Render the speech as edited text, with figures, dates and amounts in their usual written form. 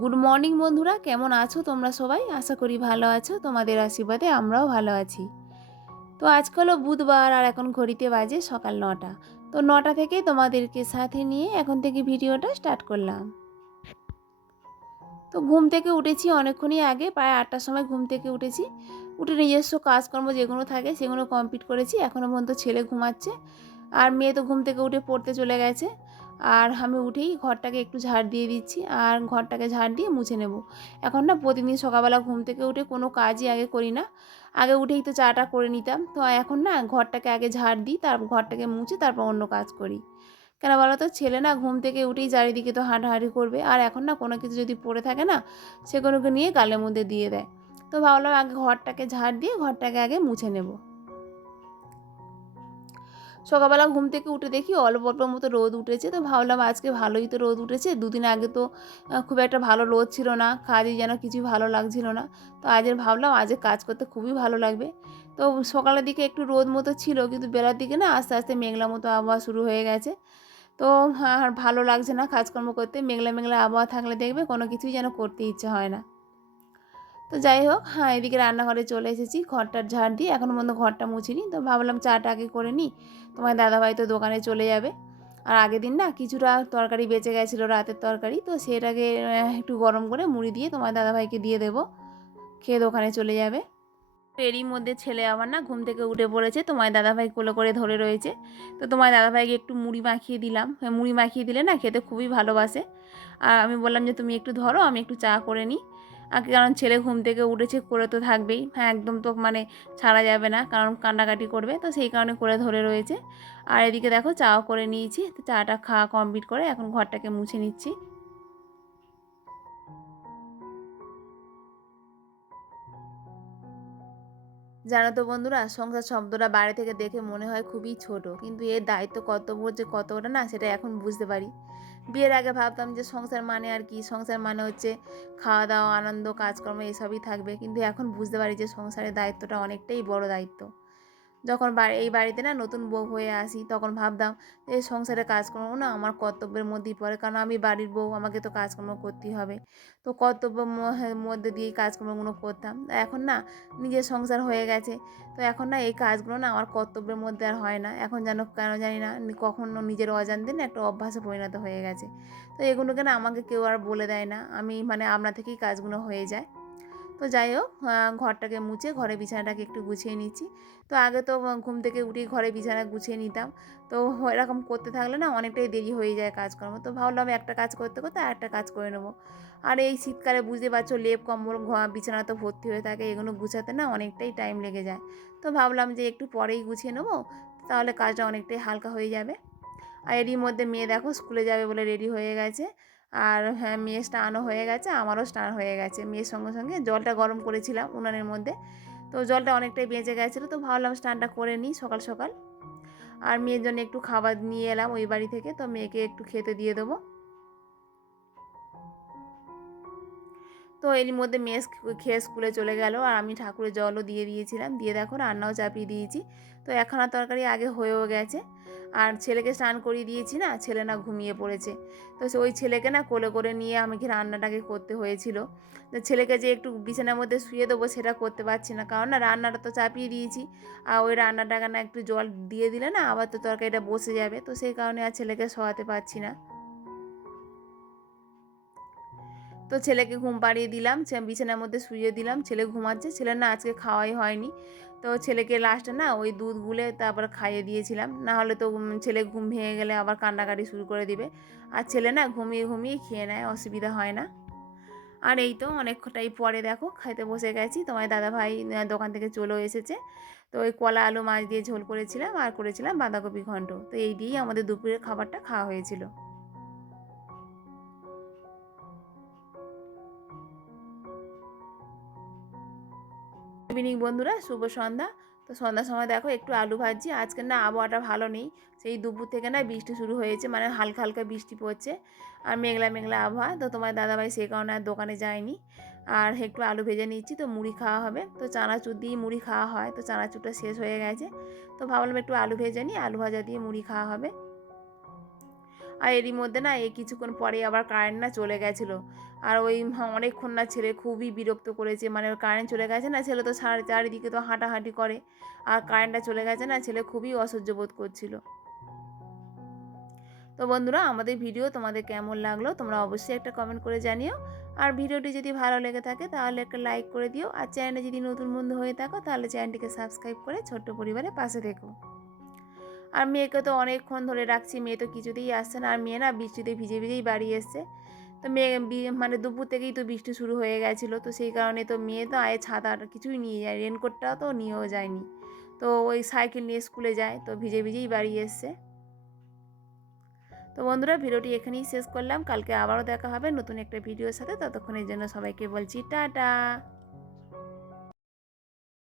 Good morning বন্ধুরা, কেমন আছো তোমরা সবাই? আশা করি ভালো আছো। তোমাদের আশীর্বাদে আমরাও ভালো আছি। তো আজকে হলো বুধবার আর এখন ঘড়িতে বাজে সকাল 9টা। তো 9টা থেকেই তোমাদেরকে সাথে নিয়ে এখন থেকে ভিডিওটা স্টার্ট করলাম। তো ঘুম থেকে উঠেছি অনেকক্ষণই আগে, প্রায় 8টার সময় ঘুম থেকে উঠেছি। উঠে নিজস্ব কাজকর্ম যেগুলো থাকে সেগুলো কমপ্লিট করেছি। এখনও পর্যন্ত ছেলে ঘুমাচ্ছে আর মেয়ে তো ঘুম থেকে উঠে পড়তে চলে গেছে। আর আমি উঠেই ঘরটাকে একটু ঝাড় দিয়ে দিচ্ছি আর ঘরটাকে ঝাড় দিয়ে মুছে নেব। এখন না প্রতিদিন সকালবেলা ঘুম থেকে উঠে কোনো কাজই আগে করি না। আগে উঠেই তো চাটা করে নিতাম, তো এখন না ঘরটাকে আগে ঝাড় দিই, তারপর ঘরটাকে মুছে তারপর অন্য কাজ করি। কেন বলো তো, ছেলে না ঘুম থেকে উঠেই চারিদিকে তো হাঁটাহাঁটি করবে, আর এখন না কোনো কিছু যদি পড়ে থাকে না সেগুলোকে নিয়ে গালের মধ্যে দিয়ে দেয়। তো ভাবলাম আগে ঘরটাকে ঝাড় দিয়ে ঘরটাকে আগে মুছে নেব। সকালবেলা ঘুম থেকে উঠে দেখি অল্প অল্প মতো রোদ উঠেছে, তো ভাবলাম আজকে ভালোই তো রোদ উঠেছে। দুদিন আগে তো খুব একটা ভালো রোদ ছিল না, কাজে যেন কিছুই ভালো লাগছিল না। তো আজের ভাবলাম আজকে কাজ করতে খুবই ভালো লাগবে। তো সকালের দিকে একটু রোদ মতো ছিল, কিন্তু বেলার দিকে না আস্তে আস্তে মেঘলা মতো আবহাওয়া শুরু হয়ে গেছে। তো আর ভালো লাগছে না কাজকর্ম করতে। মেঘলা মেঘলা আবহাওয়া থাকলে দেখবে কোনো কিছুই যেন করতে ইচ্ছে হয় না। তো যাই হোক, হ্যাঁ, এদিকে রান্নাঘরে চলে এসেছি, ঘরটার ঝাড় দিয়ে এখনও পর্যন্ত ঘরটা মুছিনি। তো ভাবলাম চাটা আগে করে নিই, তোমার দাদাভাই তো দোকানে চলে যাবে। আর আগের দিন না কিছুটা তরকারি বেঁচে গেছিলো, রাতের তরকারি, তো সেটাকে একটু গরম করে মুড়ি দিয়ে তোমার দাদাভাইকে দিয়ে দেবো, খেয়ে দোকানে চলে যাবে। এরই মধ্যে ছেলে আমার না ঘুম থেকে উঠে পড়েছে, তোমার দাদাভাই কোলে করে ধরে রয়েছে। তো তোমার দাদাভাইকে একটু মুড়ি মাখিয়ে দিলাম। মুড়ি মাখিয়ে দিলে না খেতে খুবই ভালোবাসে। আর আমি বললাম যে তুমি একটু ধরো, আমি একটু চা করে নিই। আর কারণ ছেলে ঘুম থেকে উঠেছে, করে তো থাকবেই, হ্যাঁ, একদম তো মানে ছাড়া যাবে না, কারণ কান্নাকাটি করবে, তো সেই কারণে করে ধরে রয়েছে। আর এদিকে দেখো চাও করে নিয়েছি, তো চাটা খাওয়া কমপ্লিট করে এখন ঘরটাকে মুছে নিচ্ছি। জানো তো বন্ধুরা, সংসার শব্দটা বাইরে থেকে দেখে মনে হয় খুবই ছোট, কিন্তু এর দায়িত্ব কর্তব্য যে কতটা না সেটা এখন বুঝতে পারি। বিয়ের আগে ভাবতাম যে সংসার মানে আর কি, সংসার মানে হচ্ছে খাওয়া দাওয়া, আনন্দ, কাজকর্ম এসবই থাকবে, কিন্তু এখন বুঝতে পারি যে সংসারের দায়িত্বটা অনেকটাই বড় দায়িত্ব। যখন এই বাড়িতে না নতুন বউ হয়ে আসি তখন ভাবতাম যে এই সংসারের কাজকর্ম না আমার কর্তব্যের মধ্যেই পড়ে, কারণ আমি বাড়ির বউ, আমাকে তো কাজকর্ম করতেই হবে। তো কর্তব্যের মধ্যে দিয়েই কাজকর্মগুলো করতাম। এখন না নিজের সংসার হয়ে গেছে, তো এখন না এই কাজগুলো না আমার কর্তব্যের মধ্যে আর হয় না। এখন যেন কেন জানি না কখনো নিজের অজান্তে না একটা অভ্যাসে পরিণত হয়ে গেছে। তো এগুলোকে না আমাকে কেউ আর বলে দেয় না, আমি মানে আপনা থেকেই কাজগুলো হয়ে যায়। তো যাই হোক, ঘরটাকে মুছে ঘরে বিছানাটাকে একটু গুছিয়ে নিচ্ছি। তো আগে তো ঘুম থেকে উঠেই ঘরে বিছানা গুছিয়ে নিতাম। তো এরকম করতে থাকলে না অনেকটাই দেরি হয়ে যায় কাজকর্ম। তো ভাবলাম একটা কাজ করতে করতে আরেকটা কাজ করে নেবো। আর এই শীতকালে বুঝতে পারছো, লেপ কম্বল বিছানা তো ভর্তি হয়ে থাকে, এগুলো গুছাতে না অনেকটাই টাইম লেগে যায়। তো ভাবলাম যে একটু পরেই গুছিয়ে নেবো, তাহলে কাজটা অনেকটাই হালকা হয়ে যাবে। আর এরই মধ্যে মেয়ে দেখো স্কুলে যাবে বলে রেডি হয়ে গেছে। আর হ্যাঁ, মেয়ে স্নানও হয়ে গেছে, আমারও স্নান হয়ে গেছে। মেয়ের সঙ্গে সঙ্গে জলটা গরম করেছিলাম উনানের মধ্যে, তো জলটা অনেকটাই বেঁচে গেছিলো, তো ভাবলাম স্নানটা করে নিই সকাল সকাল। আর মেয়ের জন্য একটু খাবার নিয়ে এলাম ওই বাড়ি থেকে, তো মেয়েকে একটু খেতে দিয়ে দেবো। তো এরই মধ্যে মেয়ে খেয়ে স্কুলে চলে গেল, আর আমি ঠাকুরের জলও দিয়ে দিয়েছিলাম, দিয়ে দেখো রান্নাও চাপিয়ে দিয়েছি। তো একখানা তরকারি আগে হয়েও গেছে। আর ছেলেকে স্নান করিয়ে দিয়েছি, না ছেলে না ঘুমিয়ে পড়েছে। তো ওই ছেলেকে না কোলে করে নিয়ে আমাকে রান্নাটাকে করতে হয়েছিল। তো ছেলেকে যে একটু বিছানার মধ্যে শুয়ে দেবো সেটা করতে পারছি না, কারণ না রান্নাটা তো চাপিয়ে দিয়েছি। আর ওই রান্নাটাকে না একটু জল দিয়ে দিলে না আবার তো তরকারিটা বসে যাবে, তো সেই কারণে আর ছেলেকে শোয়াতে পারছি না। তো ছেলেকে ঘুম পাড়িয়ে দিলাম, বিছানার মধ্যে শুইয়ে দিলাম, ছেলে ঘুমাচ্ছে। ছেলের না আজকে খাওয়াই হয়নি। তো ছেলেকে লাস্টে না ওই দুধ গুলে তারপর খাইয়ে দিয়েছিলাম, না হলে তো ছেলে ঘুম ভেঙে গেলে আবার কান্নাকাটি শুরু করে দিবে। আর ছেলে না ঘুমিয়ে ঘুমিয়ে খেয়ে নেয়, অসুবিধা হয় না। আর এই তো অনেকটাই পরে দেখো খাইতে বসে গেছি, তোমার দাদাভাই দোকান থেকে চলেও এসেছে। তো ওই কলা আলু মাছ দিয়ে ঝোল করেছিলাম আর করেছিলাম বাঁধাকপি ঘন্ট, তো এই দিয়েই আমাদের দুপুরের খাবারটা খাওয়া হয়েছিল। ইভিনিং বন্ধুরা, শুভ সন্ধ্যা। তো সন্ধ্যার সময় দেখো একটু আলু ভাজছি। আজকে না আবহাওয়াটা ভালো নেই, সেই দুপুর থেকে না বৃষ্টি শুরু হয়েছে, মানে হালকা হালকা বৃষ্টি পড়ছে আর মেঘলা মেঘলা আবহাওয়া। তো তোমার দাদাভাই সেই কারণে আর দোকানে যায়নি। আর একটু আলু ভেজে নিচ্ছি, তো মুড়ি খাওয়া হবে, তো চানাচুর দিয়ে মুড়ি খাওয়া হয়, তো চানাচুরটা শেষ হয়ে গেছে। তো ভাবলাম একটু আলু ভেজে নিই, আলু ভাজা দিয়ে মুড়ি খাওয়া হবে। আর এরই মধ্যে না এই কিছুক্ষণ পরেই আবার কারেন্ট না চলে গেছিলো। আর ওই অনেকক্ষণ না ছেলে খুবই বিরক্ত করেছে, মানে ওর কারেন্ট চলে গেছে না, ছেলে তো চারিদিকে তো হাঁটাহাঁটি করে, আর কারেন্টটা চলে গেছে না, ছেলে খুবই অসহ্য বোধ করছিল। তো বন্ধুরা, আমাদের ভিডিও তোমাদের কেমন লাগলো তোমরা অবশ্যই একটা কমেন্ট করে জানিও। আর ভিডিওটি যদি ভালো লেগে থাকে তাহলে একটা লাইক করে দিও। আর চ্যানেলে যদি নতুন বন্ধু হয়ে থাকো তাহলে চ্যানেলটিকে সাবস্ক্রাইব করে ছোট্ট পরিবারের পাশে থেকো। আর মেয়েকে তো অনেকক্ষণ ধরে রাখছি, মেয়ে তো কিছুতেই আসছে না। আর মেয়ে না বৃষ্টিতে ভিজে ভিজেই বাড়ি এসছে। তো মেয়ে মানে দুপুর থেকেই তো বৃষ্টি শুরু হয়ে গেছিলো, তো সেই কারণে তো মেয়ে তো আয়ে ছাতা কিছুই নিয়ে যায়, রেনকোটটাও তো নিয়েও যায়নি। তো ওই সাইকেল নিয়ে স্কুলে যায়, তো ভিজে ভিজেই বাড়ি এসছে। তো বন্ধুরা, ভিডিওটি এখানেই শেষ করলাম। কালকে আবারও দেখা হবে নতুন একটা ভিডিওর সাথে। ততক্ষণের জন্য সবাইকে বলছি টাটা।